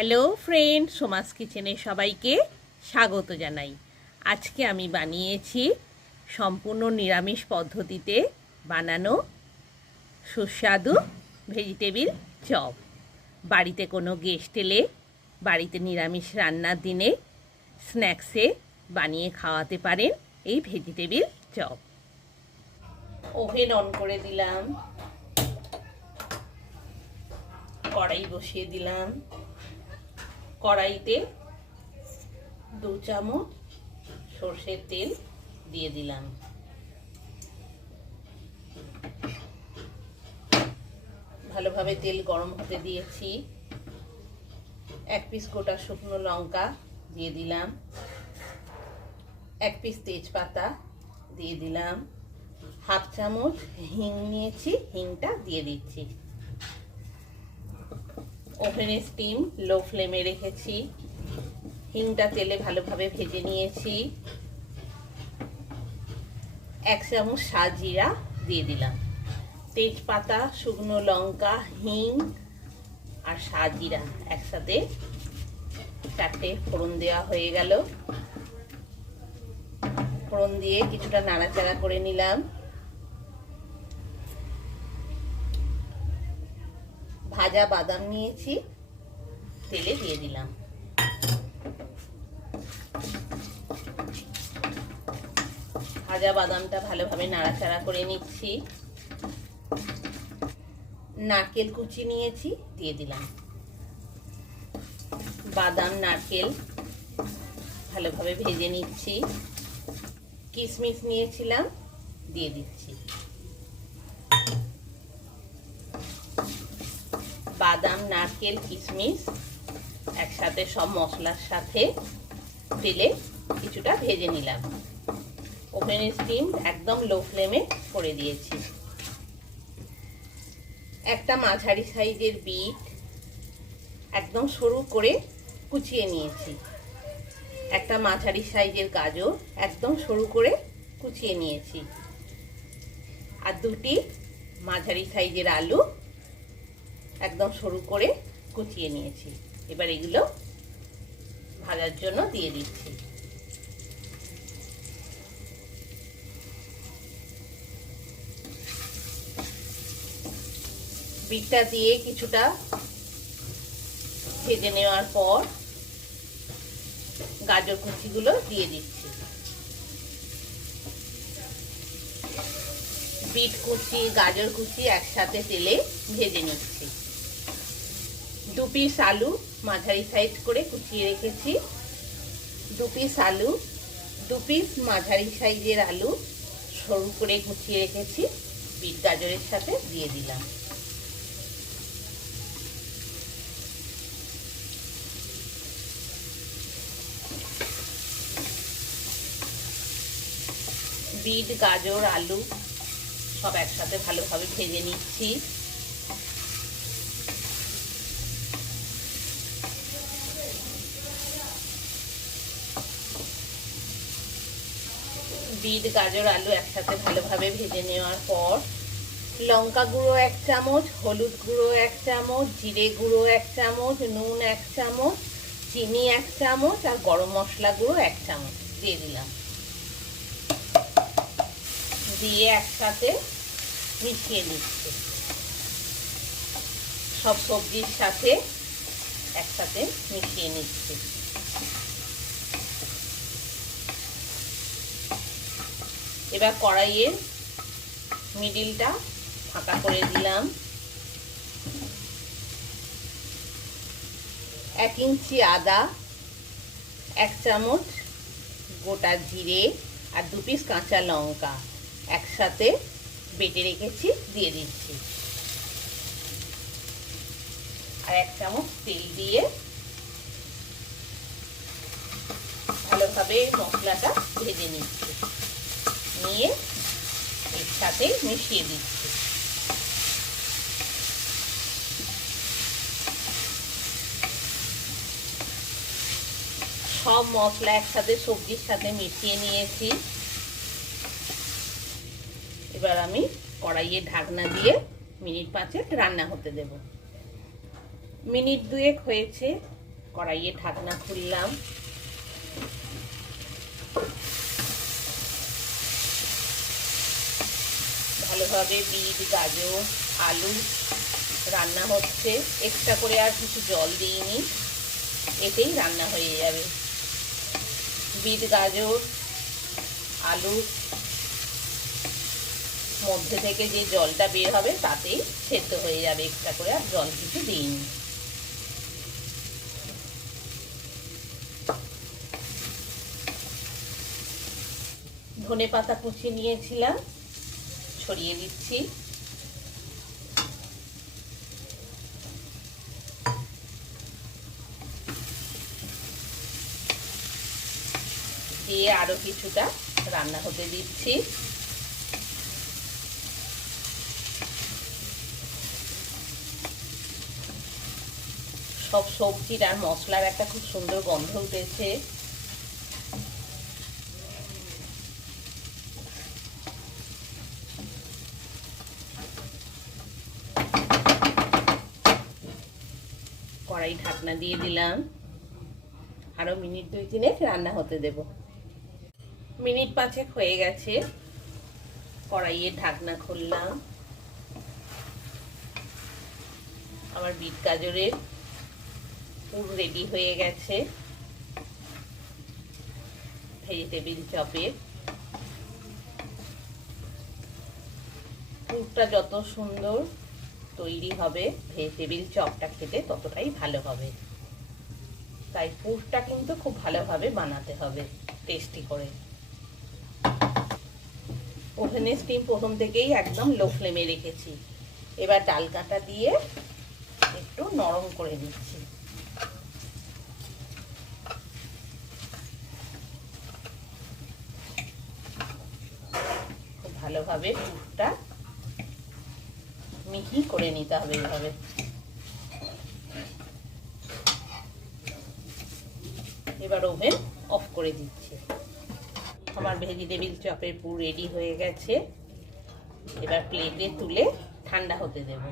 Hello friend, Soma's কিচেনে সবাইকে স্বাগত জানাই। আজকে আমি বানিয়েছি সম্পূর্ণ নিরামিষ পদ্ধতিতে বানানো সুস্বাদু ভেজিটেবিল চপ। বাড়িতে কোনো গেস্ট এলে, বাড়িতে নিরামিষ রান্নার দিনে স্ন্যাক্সে বানিয়ে খাওয়াতে পারেন এই ভেজিটেবিল চপ। ওভেন অন করে দিলাম, কড়াই বসিয়ে দিলাম। কড়াইতে 2 চামচ সর্ষের তেল দিয়ে দিলাম। ভালোভাবে তেল গরম হতে দিয়েছি। 1 পিস গোটা শুকনো লঙ্কা দিয়ে দিলাম। 1 পিস তেজপাতা দিয়ে দিলাম। 1/2 চামচ হিং নিয়েছি, হিংটা দিয়ে দিচ্ছি। ওভেনের স্টিম লো ফ্লেমে রেখেছি। হিংটা তেলে ভালোভাবে ভেজে নিয়েছি। 1 চামচ সাজিরা দিয়ে দিলাম। তেজপাতা, শুকনো লঙ্কা, হিং আর সাজিরা একসাথে 4টে ফোড়ন দেওয়া হয়ে গেল। ফোড়ন দিয়ে কিছুটা নাড়াচাড়া করে নিলাম। ভাজা বাদাম নিয়েছি, তেলে দিয়ে দিলাম। ভাজা বাদামটা ভালোভাবে নাড়াচাড়া করে নিচ্ছি। নারকেল কুচি নিয়েছি, দিয়ে দিলাম। বাদাম নারকেল ভালোভাবে ভেজে নিচ্ছি। কিশমিশ নিয়েছিলাম, দিয়ে দিচ্ছি। বাদাম, নারকেল, কিশমিশ একসাথে সব মশলার সাথে তেলে কিছুটা ভেজে নিলাম। ওভেনের স্টিম একদম লো ফ্লেমে করে দিয়েছি। একটা মাঝারি সাইজের বিট একদম সরু করে কুচিয়ে নিয়েছি। একটা মাঝারি সাইজের গাজর একদম সরু করে কুচিয়ে নিয়েছি। আর 2টি মাঝারি সাইজের আলু একদম সরু করে কুচিয়ে নিয়েছি। এবার এগুলো ভাজার জন্য দিয়ে দিচ্ছি। বিটটা দিয়ে কিছুটা ভেজে নেওয়ার পর গাজর কুচিগুলো দিয়ে দিচ্ছি। বিট কুচি, গাজর কুচি একসাথে তেলে ভেজে নিচ্ছি। 2 পিস আলু মাঝারি সাইজ করে কুচিয়ে রেখেছি। 2 পিস আলু, 2 পিস মাঝারি সাইজের আলু সরু করে কুচিয়ে রেখেছি, বিট গাজরের সাথে দিয়ে দিলাম। বিট, গাজর, আলু সব একসাথে ভালোভাবে ভেজে নিচ্ছি। বিট, গাজর, আলু একসাথে ভালোভাবে ভেজে নেওয়ার পর লঙ্কা গুঁড়ো 1 চামচ, হলুদ গুঁড়ো 1 চামচ, জিরে গুঁড়ো 1 চামচ, নুন 1 চামচ, চিনি 1 চামচ আর গরম মশলা গুঁড়ো 1 চামচ দিয়ে দিলাম। দিয়ে একসাথে মিশিয়ে নিচ্ছি। সব সবজির সাথে একসাথে মিশিয়ে নিচ্ছি। এবার কড়াইয়ের মিডিলটা ফাঁকা করে দিলাম। 1 ইঞ্চি আদা, 1 চামচ গোটা জিরে আর 2 পিস কাঁচা লঙ্কা একসাথে বেটে রেখেছি, দিয়ে দিচ্ছি। আর 1 চামচ তেল দিয়ে ভালোভাবে মশলাটা ভেজে নিচ্ছি। নিয়ে এর সাথে মিশিয়ে দিচ্ছি। সব মশলা একসাথে সবজির সাথে মিশিয়ে নিয়েছি। এবার আমি কড়াইয়ে ঢাকনা দিয়ে মিনিট 5 রান্না হতে দেব। মিনিট 2 হয়েছে, কড়াইয়ে ঢাকনা খুললাম। ভালোভাবে বিট, গাজর, আলু রান্না হচ্ছে। এক্সট্রা করে আর কিছু জল দিইনি, এতেই রান্না হয়ে যাবে। বিট, গাজর, আলু মধ্যে থেকে যে জলটা বের হবে তাতেই সেদ্ধ হয়ে যাবে, এক্সট্রা করে আর জল কিছু দিইনি। ধনেপাতা কুচিয়ে নিয়েছিলাম, ছড়িয়ে দিচ্ছি। দিয়ে আরো কিছুটা রান্না হতে দিচ্ছি। সব সবজির আর মশলার একটা খুব সুন্দর গন্ধ উঠেছে। কড়াই ঢাকনা দিয়ে দিলাম, আরো মিনিট 2-3 রান্না হতে দেব। মিনিট 5 হয়ে গেছে, কড়াইয়ের ঢাকনা খুললাম। আমার বিট গাজরের পুর রেডি হয়ে গেছে। ভেজিটেবিল চপের পুরটা যত সুন্দর তৈরি হবে, ভেজিটেবিল চপটা খেতে ততটাই ভালো হবে। তাই পুরটা কিন্তু খুব ভালোভাবে বানাতে হবে, টেস্টি করে। ওভেনের স্টিম প্রথম থেকেই একদম লো ফ্লেমে রেখেছি। এবার ডাল কাটা দিয়ে একটু নরম করে নিচ্ছি। খুব ভালোভাবে পুরটা মিহি করে নিতে হবে এইভাবে। এবার ওভেন অফ করে দিচ্ছি। আমার ভেজিটেবিল চপের পুর রেডি হয়ে গেছে। এবার প্লেটে তুলে ঠান্ডা হতে দেব।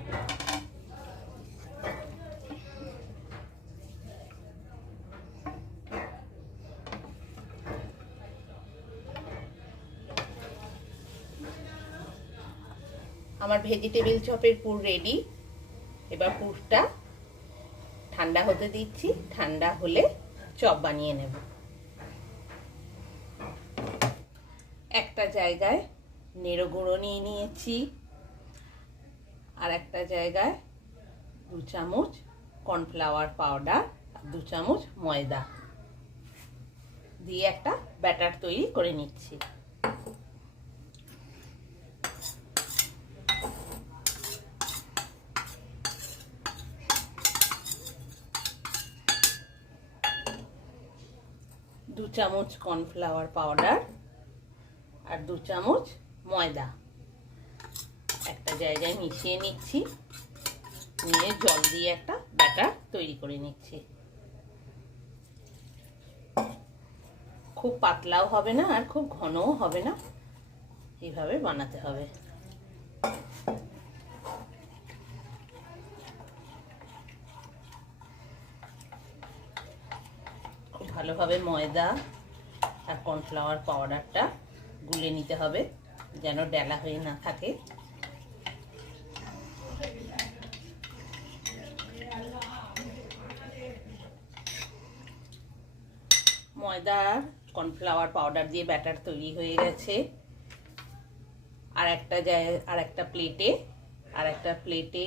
আমার ভেজিটেবিল চপের পুর রেডি। এবার পুরটা ঠান্ডা হতে দিচ্ছি। ঠান্ডা হলে চপ বানিয়ে নেব। একটা জায়গায় নেড়ো গুঁড়ো নিয়ে নিয়েছি, আর একটা জায়গায় 2 চামচ কর্নফ্লাওয়ার পাউডার, 2 চামচ ময়দা দিয়ে একটা ব্যাটার তৈরি করে নিচ্ছি। দু চামচ কর্নফ্লাওয়ার পাউডার আর 2 চামচ ময়দা একটা জায়গায় মিশিয়ে নিচ্ছি। নিয়ে জল দিয়ে একটা ব্যাটার তৈরি করে নিচ্ছি। খুব পাতলাও হবে না আর খুব ঘনও হবে না, এইভাবে বানাতে হবে। খুব ভালোভাবে ময়দা আর কর্নফ্লাওয়ার পাউডারটা গুলে নিতে হবে, যেন ডেলা হয়ে না থাকে। ময়দা আর কর্নফ্লাওয়ার পাউডার দিয়ে ব্যাটার তৈরি হয়ে গেছে। আর একটা প্লেটে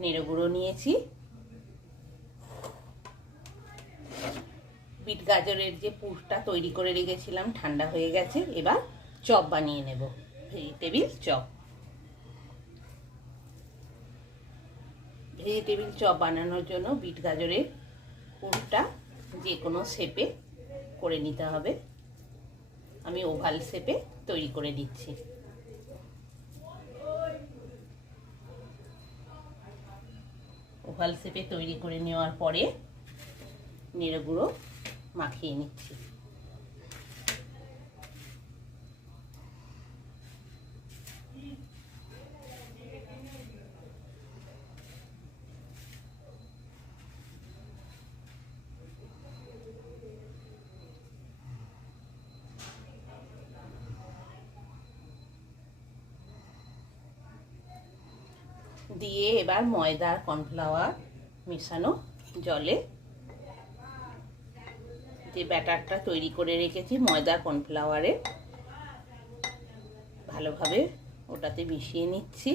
নেড়ে গুঁড়ো নিয়েছি। বিট গাজরের যে পুরটা তৈরি করে রেখেছিলাম ঠান্ডা হয়ে গেছে। এবার চপ বানিয়ে নেব, ভেজিটেবিল চপ। ভেজিটেবিল চপ বানানোর জন্য বিট গাজরের পুরটা যে কোনো শেপে করে নিতে হবে। আমি ওভাল শেপে তৈরি করে দিচ্ছি। ওভাল শেপে তৈরি করে নেওয়ার পরে নেড়ে গুঁড়ো মাখিয়ে নিচ্ছি। এবার ময়দা আর কর্নফ্লাওয়ার মেশানো জলে যে ব্যাটারটা তৈরি করে রেখেছি ময়দা কর্নফ্লাওয়ারে ভালোভাবে ওটাতে মিশিয়ে নিচ্ছি।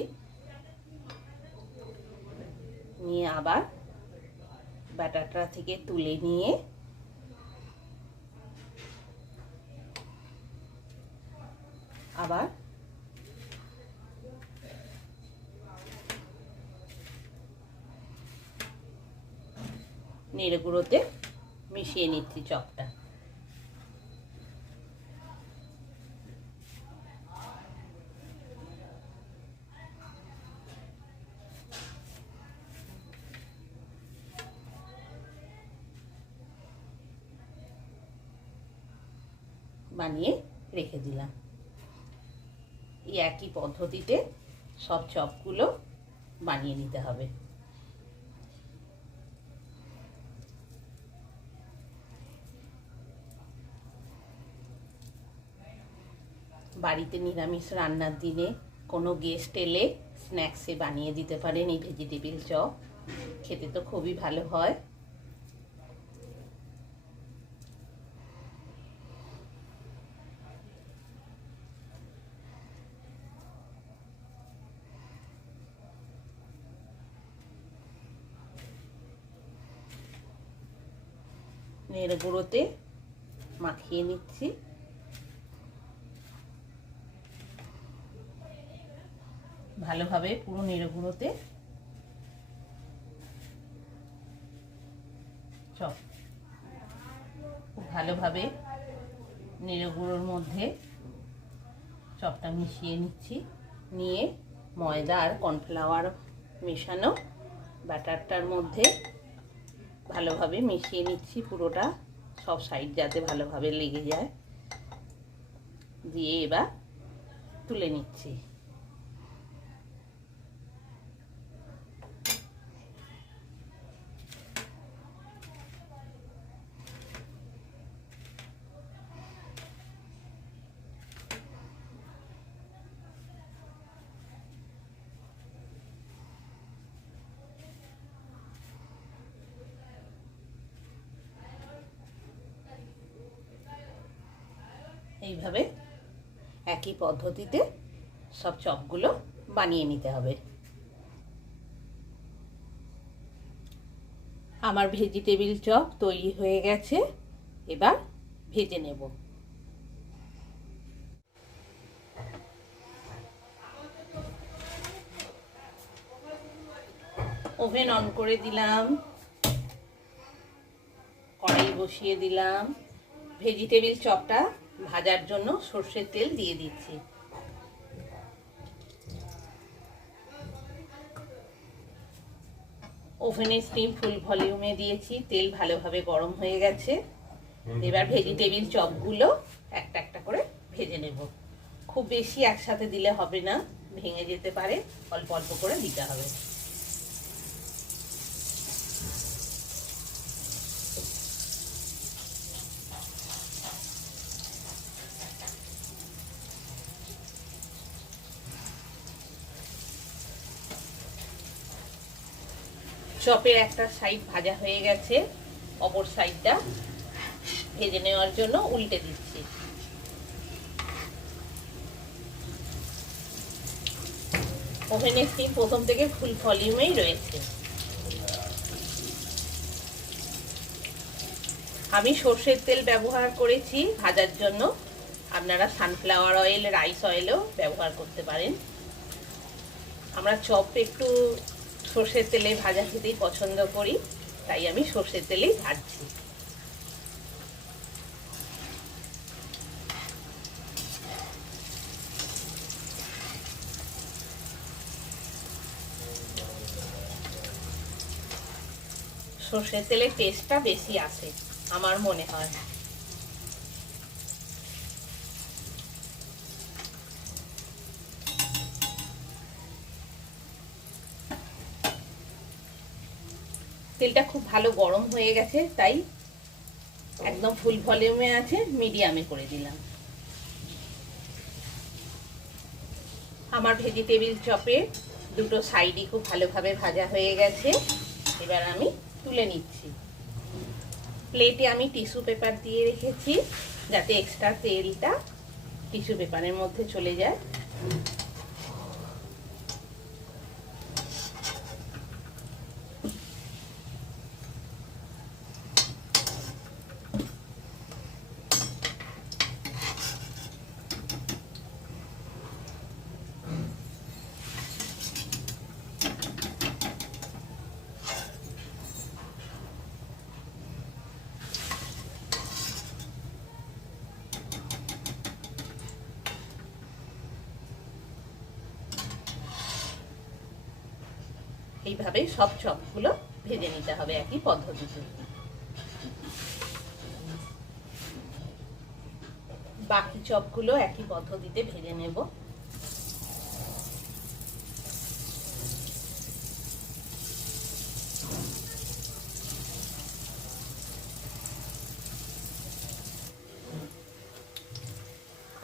নিয়ে আবার ব্যাটারটা থেকে তুলে নিয়ে আবার নেড়ে গুঁড়োতে মিশিয়ে নিচ্ছি চপটা। বানিয়ে রেখে দিলাম। এই একই পদ্ধতিতে সব চপগুলো বানিয়ে নিতে হবে। বাড়িতে নিরামিষ রান্নার দিনে কোনো গেস্ট এলে স্ন্যাক্সে বানিয়ে দিতে পারেন এই ভেজিটেবিল চপ। খেতে তো খুবই ভালো হয়। নেড়ে গুঁড়োতে মাখিয়ে নিচ্ছি। ভালোভাবে পুরো নেড়ে গুঁড়োতে চপ খুব ভালোভাবে নেড়ে গুঁড়োর মধ্যে চপটা মিশিয়ে নিচ্ছি। নিয়ে ময়দা আর কর্নফ্লাওয়ার মেশানো ব্যাটারটার মধ্যে ভালোভাবে মিশিয়ে নিচ্ছি পুরোটা, সব সাইড যাতে ভালোভাবে লেগে যায়। দিয়ে এবার তুলে নিচ্ছি। এইভাবে একই পদ্ধতিতে সব চপগুলো বানিয়ে নিতে হবে। আমার ভেজিটেবিল চপ তৈরি হয়ে গেছে, এবার ভেজে নেব। ওভেন অন করে দিলাম, কড়াই বসিয়ে দিলাম। ভেজিটেবিল চপটা ভাজার জন্য সর্ষের তেল দিয়ে দিচ্ছি। ওভেনের স্টিম ফুল ভলিউমে দিয়েছি, তেল ভালোভাবে গরম হয়ে গেছে। এবার ভেজিটেবিল চপগুলো একটা একটা করে ভেজে নেব। খুব বেশি একসাথে দিলে হবে না, ভেঙে যেতে পারে, অল্প অল্প করে দিতে হবে। চপের একটা সাইড ভাজা হয়ে গেছে, অপর সাইডটা ভেজে নেওয়ার জন্য উল্টে দিচ্ছি। ওভেনের স্টিম প্রথম থেকে ফুল ভলিউমেই রয়েছে। আমি সর্ষের তেল ব্যবহার করেছি ভাজার জন্য, আপনারা সানফ্লাওয়ার অয়েল, রাইস অয়েলও ব্যবহার করতে পারেন। আমরা চপ একটু সর্ষের তেলে ভাজা খেতেই পছন্দ করি, তাই আমি সর্ষের তেলেই ভাজছি। সর্ষের তেলের টেস্টটা বেশি আসে আমার মনে হয়। তেলটা খুব ভালো গরম হয়ে গেছে, তাই একদম ফুল ভলিউমে আছে, মিডিয়ামে করে দিলাম। আমার ভেজিটেবিল চপে দুটো সাইডই খুব ভালোভাবে ভাজা হয়ে গেছে। এবার আমি তুলে নিচ্ছি। প্লেটে আমি টিস্যু পেপার দিয়ে রেখেছি যাতে এক্সট্রা তেলটা টিস্যু পেপারের মধ্যে চলে যায়। এইভাবে সব চপগুলো ভেজে নিতে হবে একই পদ্ধতিতে। বাকি চপগুলো একই পদ্ধতিতে ভেজে নেব।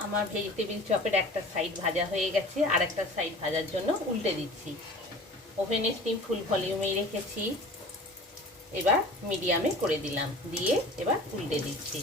আমার ভেজিটেবিল চপের একটা সাইড ভাজা হয়ে গেছে, আর একটা সাইড ভাজার জন্য উল্টে দিচ্ছি। ওভেনের স্টিম ফুল ভলিউমেই রেখেছি। এবার মিডিয়ামে করে দিলাম, দিয়ে এবার উল্টে দিচ্ছি।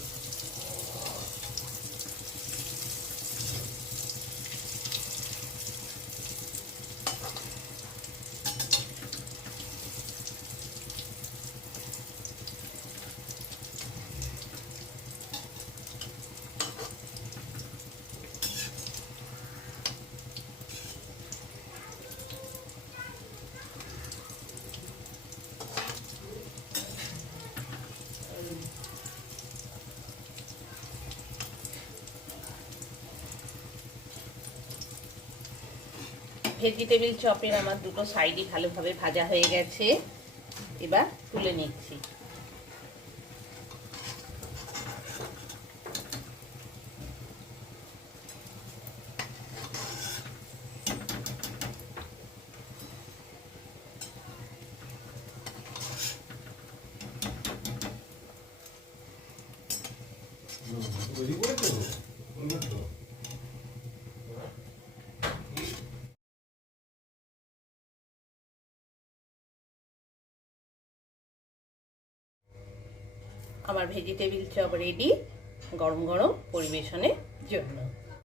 ভেজিটেবিল চপের আমার দুটো সাইডই ভালোভাবে ভাজা হয়ে গেছে। এবার তুলে নিচ্ছি। আমার ভেজিটেবিল চপ রেডি গরম গরম পরিবেশনের জন্য।